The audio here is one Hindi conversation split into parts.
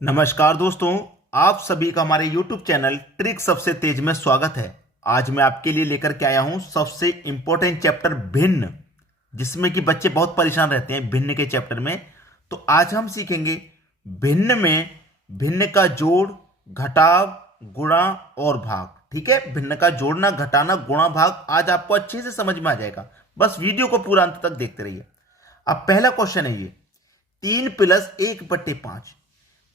नमस्कार दोस्तों, आप सभी का हमारे YouTube चैनल ट्रिक सबसे तेज में स्वागत है। आज मैं आपके लिए लेकर के आया हूं सबसे इंपॉर्टेंट चैप्टर भिन्न, जिसमें कि बच्चे बहुत परेशान रहते हैं भिन्न के चैप्टर में। तो आज हम सीखेंगे भिन्न में भिन्न का जोड़, घटाव, गुणा और भाग। ठीक है, भिन्न का जोड़ना, घटाना, गुणा, भाग आज आपको अच्छे से समझ में आ जाएगा। बस वीडियो को पूरा अंत तक देखते रहिए। अब पहला क्वेश्चन है ये 3+1/5।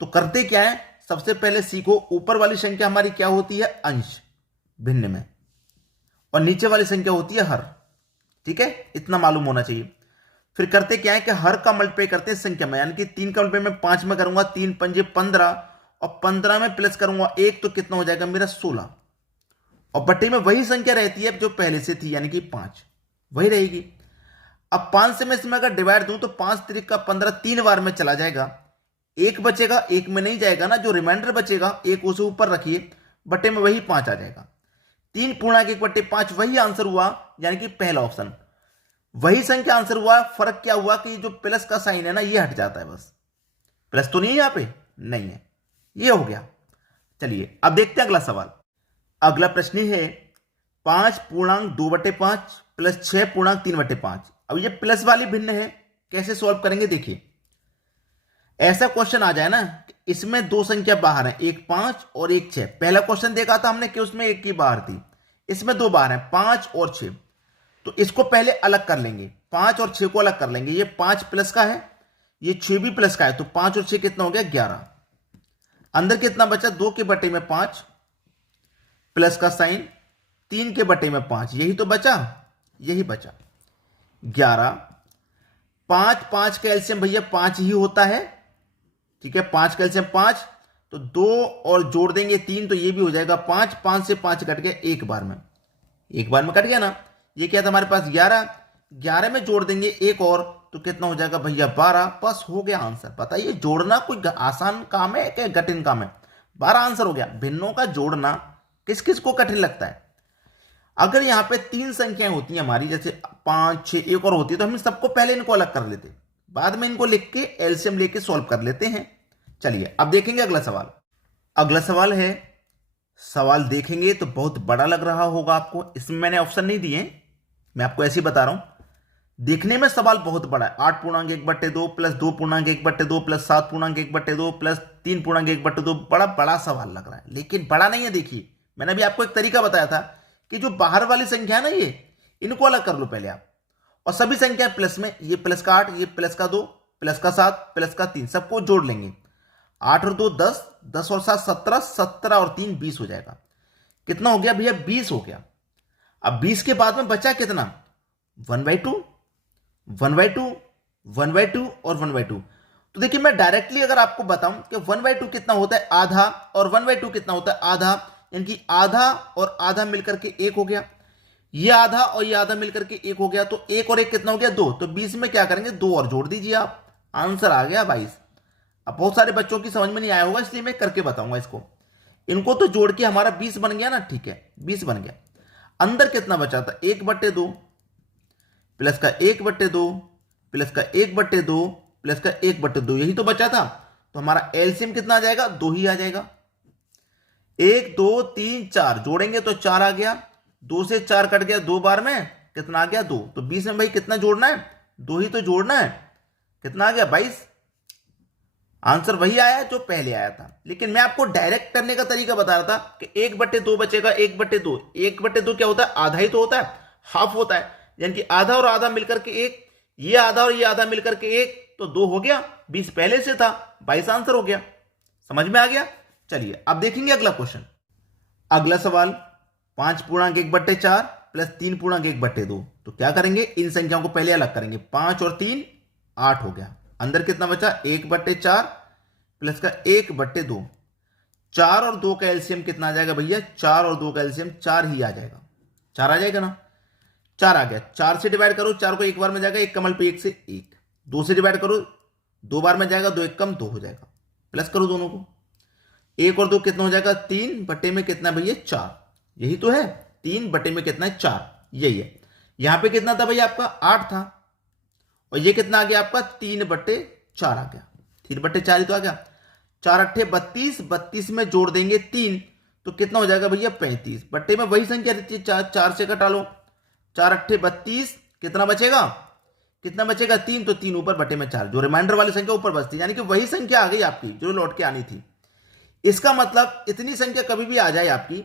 तो करते क्या है, सबसे पहले सीखो ऊपर वाली संख्या हमारी क्या होती है, अंश भिन्न में, और नीचे वाली संख्या होती है हर। ठीक है, इतना मालूम होना चाहिए। फिर करते क्या है कि हर का मल्टीप्लाई करते हैं संख्या में, यानी कि 3 का मल्टीप्लाई मैं 5 में करूंगा, 3 पंजे 15, और 15 में प्लस करूंगा 1, तो कितना हो जाएगा मेरा 16। और बट्टे में वही संख्या रहती है जो पहले से थी, यानी कि 5 वही रहेगी। अब 5 से मैं इसमें अगर डिवाइड दूं तो 5 3 का 15 3 बार में चला जाएगा, एक बचेगा, एक में नहीं जाएगा ना, जो रिमाइंडर बचेगा एक उसे ऊपर रखिए, बटे में वही 5 आ जाएगा। 3/1/5 वही आंसर हुआ, यानी कि पहला ऑप्शन वही संख्या आंसर हुआ। फर्क क्या हुआ कि जो प्लस का साइन है ना, ये हट जाता है। बस प्लस तो नहीं है, यहां पे नहीं है, ये हो गया। चलिए अब देखते हैं अगला सवाल। अगला प्रश्न है 5.2/5 प्लस 6.3/5। अब ये प्लस वाली भिन्न है, कैसे सॉल्व करेंगे देखिए। ऐसा क्वेश्चन आ जाए ना, इसमें दो संख्या बाहर है, एक 5 और एक 6। पहला क्वेश्चन देखा था हमने कि उसमें एक की बाहर थी, इसमें दो बाहर है, 5 और 6। तो इसको पहले अलग कर लेंगे, 5 और 6 को अलग कर लेंगे। ये 5 प्लस का है, ये 6 भी प्लस का है, तो 5 और 6 कितना हो गया 11। अंदर कितना बचा, 2 के बटे में 5 प्लस का साइन, 3 के बटे में 5, यही तो बचा, यही बचा 11। 5 5 का एलसीएम भैया 5 ही होता है। ठीक है, 5 का एलसीएम 5, तो 2 और जोड़ देंगे 3, तो ये भी हो जाएगा 5। 5 से 5 कट गया, एक बार में, एक बार में कट गया ना। ये क्या था हमारे पास 11, 11 में जोड़ देंगे एक और, तो कितना हो जाएगा भैया 12। बस हो गया आंसर। बताइए, जोड़ना कोई आसान काम है क्या कठिन काम है? 12 आंसर हो गया। भिन्नों का जोड़ना किस किस को कठिन लगता है? अगर यहां पे 3 संख्याएं होती हैं हमारी, जैसे 5 6 एक और होती है, तो हम सबको पहले इनको अलग कर लेते, बाद में इनको लिख के एलसीएम लेके सॉल्व कर लेते हैं। चलिए अब देखेंगे अगला सवाल। अगला सवाल है, सवाल देखेंगे तो बहुत बड़ा लग रहा होगा आपको, इसमें मैंने ऑप्शन नहीं दिए, मैं आपको ऐसे ही बता रहा हूं। देखने में सवाल बहुत बड़ा है, 8.1/2 प्लस 2.1/2 प्लस 7.1/2 प्लस 3.1/2, बड़ा बड़ा सवाल लग रहा है, लेकिन बड़ा नहीं है। देखिए, मैंने अभी आपको एक तरीका बताया था कि जो बाहर वाली संख्या है ना, ये इनको अलग कर लो पहले आप, और सभी संख्या प्लस में, ये प्लस का 8, ये प्लस का 2, प्लस का 7, प्लस का 3, सबको जोड़ लेंगे। 8 और 2 10, 10 और 7 17, 17 और 3 20 हो जाएगा। कितना हो गया भैया, 20 हो गया। अब 20 के बाद में बचा कितना, 1/2, 1/2, 1/2 और 1/2। तो देखिए, मैं डायरेक्टली अगर आपको बताऊं कि 1/2 कितना होता है आधा, और 1/2 कितना होता है आधा, यानी कि आधा और आधा मिलकर के एक हो गया, ये आधा और ये आधा मिलकर के एक हो गया, तो एक और एक कितना हो गया 2। तो 20 में क्या करेंगे, 2 और जोड़ दीजिए आप, आंसर आ गया 22। अब बहुत सारे बच्चों की समझ में नहीं आया होगा, इसलिए मैं करके बताऊंगा इसको। इनको तो जोड़ के हमारा 20 बन गया ना, ठीक है 20 बन गया। अंदर कितना बचा था, 1/2 प्लस का 1/2 प्लस का 1/2 प्लस का 1/2, यही तो बचा था। तो हमारा एलसीएम कितना आ जाएगा, 2 ही आ जाएगा। 1 2 3 4 जोड़ेंगे तो 4 आ गया, 2 से 4 कट गया, 2 बार में कितना आ गया 2। तो 20 में भाई कितना जोड़ना है, 2 ही तो जोड़ना है। कितना आ गया 22। आंसर वही आया जो पहले आया था, लेकिन मैं आपको डायरेक्ट करने का तरीका बता रहा था कि 1/2 बचेगा, 1/2, 1/2 क्या होता है, आधा ही तो होता है, हाफ होता है, यानी कि आधा और आधा मिलकर के एक, ये आधा और ये आधा मिलकर के एक, तो 2 हो गया, 20 पहले से था, 22 आंसर हो गया। समझ में आ गया? चलिए अब देखेंगे अगला क्वेश्चन। अगला सवाल 5.1/4 प्लस 3.1/2। तो क्या करेंगे, इन संख्याओं को पहले अलग करेंगे, 5 और 3 8 हो गया। अंदर कितना बचा, 1/4 प्लस का 1/2। 4 और 2 का एलसीएम कितना आ जाएगा भैया, 4 और 2 का एलसीएम 4 ही आ जाएगा, 4 आ जाएगा ना, 4 आ गया। 4 से डिवाइड करो, 4 को एक बार में जाएगा, एक कमल पे 1 से 1। 2 से डिवाइड करो, 2 बार में जाएगा, 2 1 कम 2 हो जाएगा, प्लस करो दोनों को, 1 और 2 कितना हो जाएगा, 3 बटे में कितना भैया 4, यही तो है, 3 बटे में कितना है 4, यही है। यहां पे कितना था भैया आपका 8 था, और ये कितना आ गया आपका 3/4 आ गया, 3/4 ही तो आ गया। 4 अट्ठे 32, 32 में जोड़ देंगे 3 तो कितना हो जाएगा भैया 35, बट्टे में वही संख्या रहती है, 4 से कटा लो, 4 अट्ठे 32, कितना बचेगा, कितना बचेगा 3, तो 3 ऊपर बटे में 4, जो रिमाइंडर वाली संख्या ऊपर बचती है, यानी कि वही संख्या आ गई आपकी जो लौट के आनी थी। इसका मतलब इतनी संख्या कभी भी आ जाए आपकी,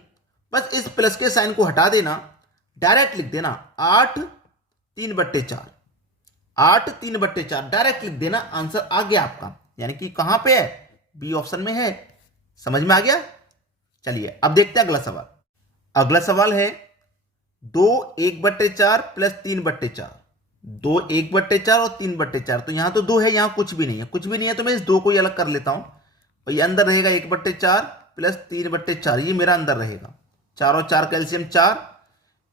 बस इस प्लस के साइन को हटा देना, डायरेक्ट लिख देना 8 3/4, 8 3/4 डायरेक्ट लिख देना, आंसर आ गया आपका, यानी कि कहां पे है, बी ऑप्शन में है। समझ में आ गया। चलिए अब देखते हैं अगला सवाल। अगला सवाल है 2 1/4 प्लस 3/4, 2 1/4 और 3/4, तो यहां तो 2 है, यहां कुछ भी नहीं है, कुछ भी नहीं है, तो मैं इस 2 को ही अलग कर लेता हूं, और ये अंदर रहेगा 1/4 प्लस 3/4, ये मेरा अंदर रहेगा, 4 और 4 कैल्शियम 4,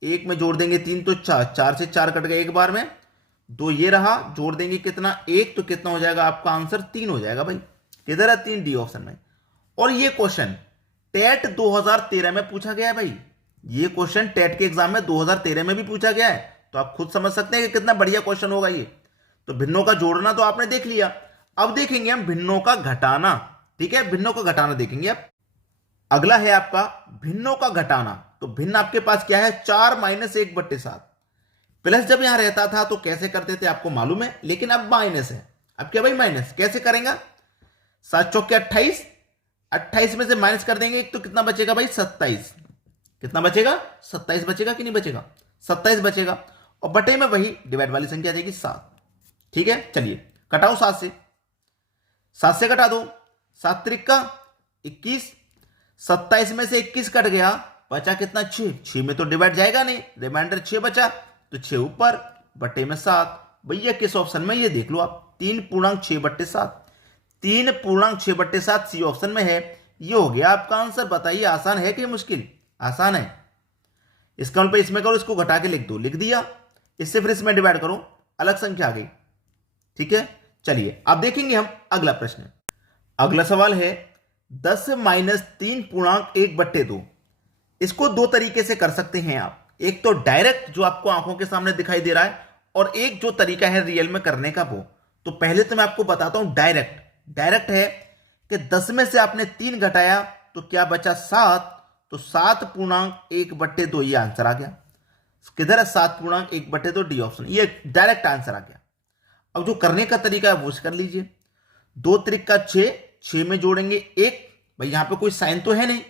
1 में जोड़ देंगे 3 तो 4, 4 से 4 कट गए एक बार में, 2 ये रहा, जोड़ देंगे कितना 1, तो कितना हो जाएगा आपका आंसर 3 हो जाएगा भाई, किधर है 3, डी ऑप्शन में। और ये क्वेश्चन टेट 2013 में पूछा गया है भाई, ये क्वेश्चन टेट के एग्जाम में 2013 में भी पूछा गया है, तो आप खुद समझ सकते हैं कि कितना बढ़िया क्वेश्चन होगा ये। तो भिन्नों का जोड़ना तो आपने देख लिया, अब देखेंगे हम भिन्नों का घटाना। ठीक है, भिन्नों का घटाना देखेंगे अब। अगला है आपका भिन्नों का घटाना। तो भिन्न आपके पास क्या है, 4 - 1/7। प्लस जब यहां रहता था तो कैसे करते थे आपको मालूम है, लेकिन अब माइनस है। अब क्या भाई माइनस कैसे करेंगे, 7 चौके 28, 28 में से माइनस कर देंगे एक, तो कितना बचेगा भाई 27, कितना बचेगा 27 बचेगा कि नहीं बचेगा, 27 बचेगा, और बटे में वही डिवाइड वाली संख्या आ जाएगी 7। ठीक है, चलिए कटाओ 7 से, 7 से कटा दो, 7 त्रिक 21, 27 में से 21 कट गया, बचा कितना 6, 6 में तो डिवाइड जाएगा नहीं, रिमाइंडर 6 बचा, तो 6 ऊपर बटे में 7। भैया किस ऑप्शन में, ये देख लो आप, 3.6/7, 3.6/7 सी ऑप्शन में है। ये हो गया आपका आंसर। बताइए आसान है कि मुश्किल, आसान है। इसका मतलब इसमें करो, इसको घटा के लिख दो, लिख दिया, इससे फिर इसमें डिवाइड करो, अलग संख्या आ गई। ठीक है, चलिए अब देखेंगे हम अगला प्रश्न। अगला सवाल है 10 - 3.1/2। इसको दो तरीके से कर सकते हैं आप, एक तो डायरेक्ट जो आपको आंखों के सामने दिखाई दे रहा है, और एक जो तरीका है रियल में करने का वो। तो पहले तो मैं आपको बताता हूं डायरेक्ट। डायरेक्ट है कि 10 में से आपने 3 घटाया तो क्या बचा 7, तो 7.1/2 ये आंसर आ गया। किधर है 7.1/2, डी ऑप्शन, ये डायरेक्ट आंसर आ गया। अब जो करने का तरीका है वो कर लीजिए, 2 त्रिक 6, 6 में जोड़ेंगे 1, भाई यहां पे कोई साइन तो है नहीं,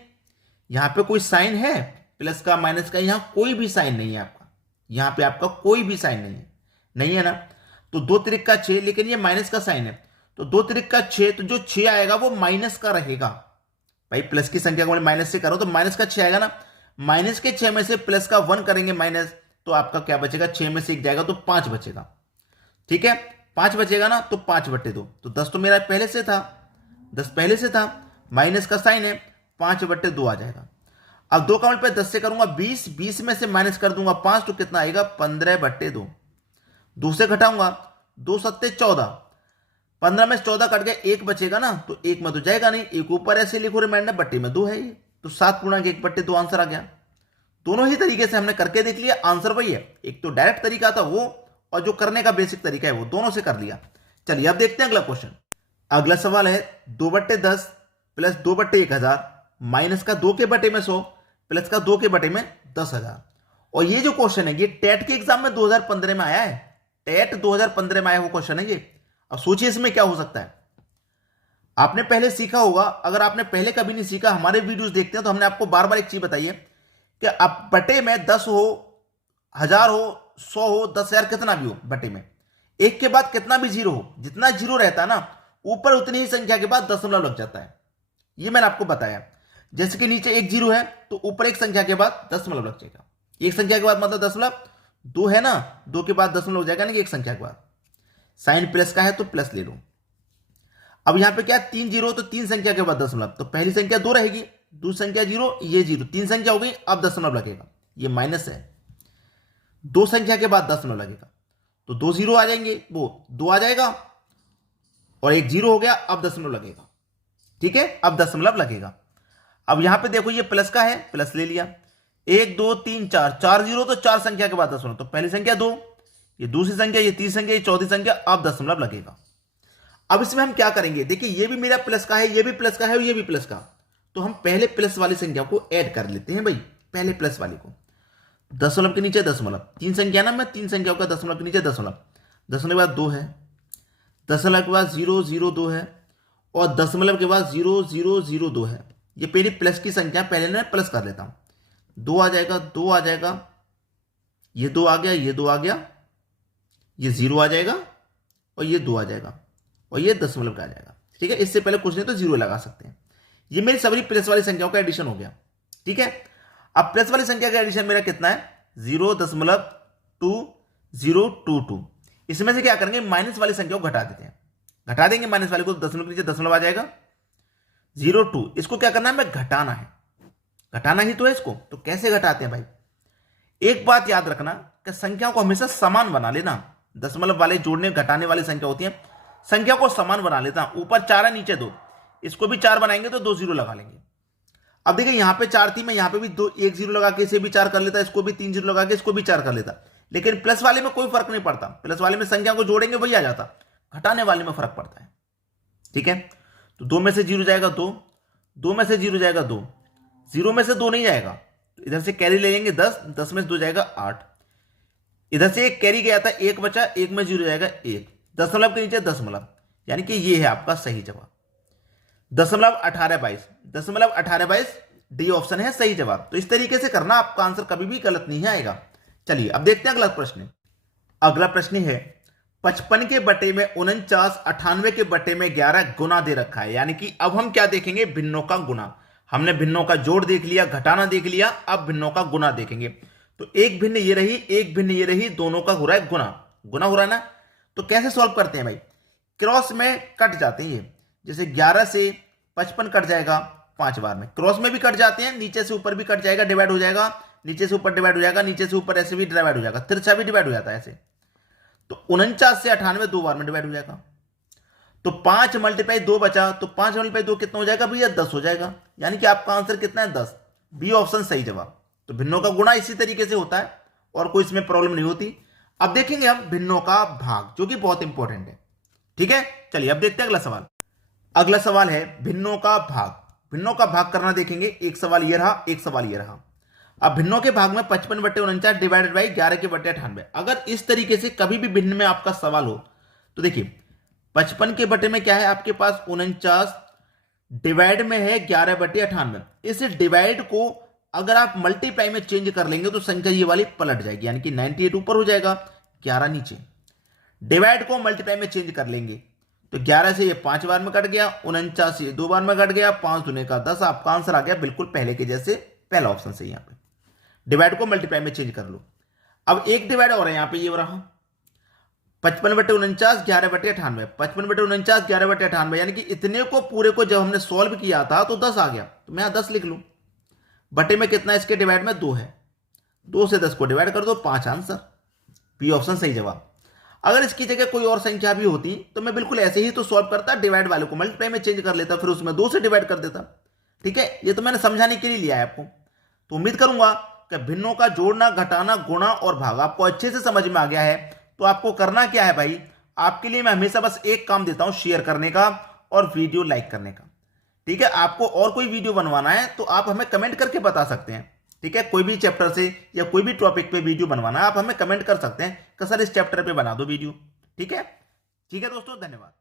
यहां पे कोई साइन है प्लस का माइनस का, यहां कोई भी साइन नहीं है आपका, यहां पे आपका कोई भी साइन नहीं है, नहीं है ना। तो 2 त्रिक 6, लेकिन ये माइनस का साइन है, तो 2 त्रिक 6, तो जो 6 आएगा वो माइनस का रहेगा। भाई प्लस की संख्या को माइनस से करो तो माइनस का 6 आएगा ना, माइनस के 6 में से प्लस का 1 करेंगे माइनस, तो आपका क्या बचेगा, 6 में से 1 जाएगा तो 5 बचेगा। ठीक है, 5 बचेगा ना, तो 5/2, तो 10 तो मेरा पहले से था, 10 पहले से था, माइनस का साइन है, 5/2 आ जाएगा। अब 2 का मल्टीप्लाई 10 से करूंगा 20, 20 में से माइनस कर दूंगा 5, तो कितना आएगा 15/2। 2 से घटाऊंगा, 2 सत्ते 14, 15 में से 14 कट गए, 1 बचेगा ना, तो 1 में तो जाएगा नहीं, 1 ऊपर ऐसे लिखो, रिमाइंडर बट्टे में 2 है ये, तो 7.1/2 आंसर आ गया। दोनों ही तरीके से हमने करके देख लिया, आंसर वही है। एक तो डायरेक्ट तरीका था वो, और जो करने का बेसिक तरीका है वो, दोनों से कर लिया। चलिए अब देखते हैं अगला क्वेश्चन। अगला सवाल है 2/10 प्लस 2/1000 माइनस का 2 के बटे में 100 प्लस का 2 के बटे में 10,000। और ये जो क्वेश्चन है ये टेट के एग्जाम में 2015 में आया है, टेट 2015 में आया वो क्वेश्चन है ये। अब सोचिए इसमें क्या हो सकता है। आपने पहले सीखा होगा, अगर आपने पहले कभी नहीं सीखा, हमारे वीडियोस देखते हैं तो हमने आपको बार बार एक चीज बताई है कि अब बटे में 10 हो, 1000 हो, 100 हो, 10,000, कितना भी हो, बटे में एक के बाद कितना भी जीरो हो, जितना जीरो रहता है ना ऊपर उतनी ही संख्या के बाद दशमलव लग जाता है। ये मैंने आपको बताया, जैसे कि नीचे एक जीरो है तो ऊपर एक संख्या के बाद दशमलव लग जाएगा, एक संख्या के बाद मतलब दशमलव, 2 है ना, 2 के बाद दशमलव हो जाएगा ना, एक संख्या के बाद। साइन प्लस का है तो प्लस ले लो। अब यहां पे क्या 3 जीरो, तो 3 संख्या के बाद दशमलव, तो पहली संख्या 2 रहेगी, दूसरी संख्या 0, ये 0, 3 संख्या हो गई, अब दशमलव लगेगा, ये माइनस है, 2 संख्या के बाद दशमलव लगेगा, तो 2 जीरो आ जाएंगे, वो 2 आ जाएगा, और एक 0 हो गया, अब दशमलव लगेगा। ठीक है, अब दशमलव लगेगा। अब यहां पे देखो ये प्लस का है, प्लस ले लिया, 1 2 3 4, 4 जीरो, तो 4 संख्या के बाद दशमलव, तो पहली संख्या 2, ये दूसरी संख्या, ये तीसरी संख्या, ये चौथी संख्या, अब दशमलव लगेगा। अब इसमें हम क्या करेंगे, देखिए ये भी मेरा प्लस का है, ये भी प्लस का है और ये भी प्लस का, तो हम पहले प्लस वाली संख्या को ऐड कर लेते हैं भाई, पहले प्लस वाली को। दशमलव के नीचे दशमलव, तीन संख्या ना, मैं तीन संख्याओं का दशमलव के नीचे दशमलव, दशमलव के बाद 2 है, दशमलव के बाद 0 0 2 है और दशमलव के बाद 0 0 0 2 है। ये पहली प्लस की संख्या, पहले मैं प्लस कर लेता हूं, 2 आ जाएगा, 2 आ जाएगा, ये 2 आ गया, ये 2 आ गया, ये 0 आ जाएगा और ये 2 आ जाएगा और ये दशमलव का आ जाएगा। ठीक है, इससे पहले कुछ नहीं तो 0 लगा सकते हैं। ये मेरी सभी प्लस वाली संख्याओं का एडिशन हो गया। ठीक है, अब प्लस वाली संख्या का एडिशन मेरा कितना है, 0.2022। इसमें से क्या करेंगे, माइनस वाली संख्या को घटा देते हैं, घटा देंगे माइनस वाले को, दशमलव के नीचे दशमलव आ जाएगा, 0.2। इसको क्या करना है, मैं घटाना है, घटाना ही तो है इसको। तो कैसे घटाते हैं भाई, एक बात याद रखना कि संख्याओं को हमेशा समान बना लेना। दशमलव वाले जोड़ने घटाने वाली संख्या होती है, संख्या को समान बना लेता हूं, ऊपर 4 है नीचे 2, इसको भी 4 बनाएंगे तो 2 0 लगा लेंगे। अब देखिए यहां पे 4 थी, मैं यहां पे भी 1 0 लगा के इसे भी 4 कर लेता, इसको भी 3 0 लगा के इसको भी 4 कर लेता। लेकिन प्लस वाले में कोई फर्क नहीं पड़ता, प्लस वाले में संख्या को जोड़ेंगे वही आ जाता, घटाने वाले में फर्क पड़ता है। ठीक है, तो 2 में से 0 जाएगा 2, 2 में से 0 जाएगा 2, 0 में से 2 नहीं जाएगा, तो इधर से कैरी ले लेंगे 10, 10 में से 2 जाएगा 8, इधर से एक कैरी गया था, 1 बचा, 1 में 0 जाएगा 1, दशमलव के नीचे दशमलव, यानी कि ये है आपका सही जवाब, दशमलव 1822, दशमलव 1822 डी ऑप्शन है सही जवाब। तो इस तरीके से करना, आपका आंसर कभी भी गलत नहीं आएगा। चलिए अब देखते हैं अगला प्रश्न। अगला प्रश्न है 55 के बटे में 49, 98 के बटे में 11 गुना दे रखा है, यानी कि अब हम क्या देखेंगे, भिन्नों का गुना। हमने भिन्नों का जोड़ देख लिया, घटाना देख लिया, अब भिन्नों का गुना देखेंगे। तो एक भिन्न ये रही, एक भिन्न ये रही, दोनों का हो रहा है गुना, गुना हो रहा है ना। तो कैसे सॉल्व करते हैं भाई, क्रॉस में कट जाते हैं ये, जैसे 11 से 55 कट जाएगा 5 बार में, क्रॉस में भी कट जाते हैं, नीचे से ऊपर भी कट जाएगा, डिवाइड हो जाएगा, नीचे से ऊपर डिवाइड हो जाएगा, नीचे से ऊपर ऐसे भी डिवाइड हो जाएगा, तिरछा भी डिवाइड हो जाता है ऐसे। तो 49 से 98 2 बार में डिवाइड हो जाएगा। तो 5 मल्टीप्लाई 2 बचा, तो 5 मल्टीप्लाई 2 कितना हो जाएगा भैया, 10 हो जाएगा, यानी कि आपका आंसर कितना है, 10। बी ऑप्शन सही जवाब। तो भिन्नों का गुणा इसी तरीके से होता है और कोई इसमें प्रॉब्लम नहीं होती। अब देखेंगे हम भिन्नों का भाग, जो कि बहुत इंपॉर्टेंट है। ठीक है, चलिए अब देखते हैं अगला सवाल। अगला सवाल है भिन्नों का भाग। भिन्नों का भाग करना देखेंगे, एक सवाल ये रहा, एक सवाल ये रहा। अब भिन्नों के भाग में 55/49 डिवाइडेड बाई 11/98। अगर इस तरीके से कभी भी भिन्न में आपका सवाल हो तो देखिए 55 के बटे में क्या है आपके पास 49, डिवाइड में है 11/98। इस डिवाइड को अगर आप मल्टीप्लाई में चेंज कर लेंगे तो संख्या ये वाली पलट जाएगी, यानी कि 98 ऊपर हो जाएगा, 11 नीचे। डिवाइड को मल्टीप्लाई में चेंज कर लेंगे तो 11 से ये 5 बार में कट गया, 49 से ये 2 बार में कट गया, 5 दूने का 10। आपका आंसर आ गया बिल्कुल पहले के जैसे, पहला ऑप्शन से। यहां पे डिवाइड को मल्टीप्लाई में चेंज कर लो। अब एक डिवाइड और है यहां पे, ये रहा 55/49 11/98, 55/49 11/98, यानी कि इतने को पूरे को जब हमने सॉल्व किया था तो 10 आ गया, तो मैं यहां 10 लिख लूं। बटे में कितना, इसके डिवाइड में 2 है, 2 से 10 को डिवाइड कर दो, 5 आंसर। बी ऑप्शन सही जवाब। अगर इसकी जगह कोई और संख्या भी होती तो मैं बिल्कुल ऐसे ही तो सॉल्व करता, डिवाइड वाले को मल्टीप्लाई में चेंज कर लेता, फिर उसमें 2 से डिवाइड कर देता। ठीक है, ये तो मैंने समझाने के लिए लिया है आपको। तो उम्मीद करूंगा कि भिन्नों का जोड़ना, घटाना, गुणा और भाग आपको अच्छे से समझ में आ गया है। तो आपको करना क्या है भाई, आपके लिए मैं हमेशा बस एक काम देता हूं, शेयर करने का और वीडियो लाइक करने का। ठीक है, आपको और कोई वीडियो बनवाना है तो आप हमें कमेंट करके बता सकते हैं। ठीक है, कोई भी चैप्टर से या कोई भी टॉपिक पे वीडियो बनवाना है, आप हमें कमेंट कर सकते हैं कि सर इस चैप्टर पे बना दो वीडियो। ठीक है दोस्तों, धन्यवाद।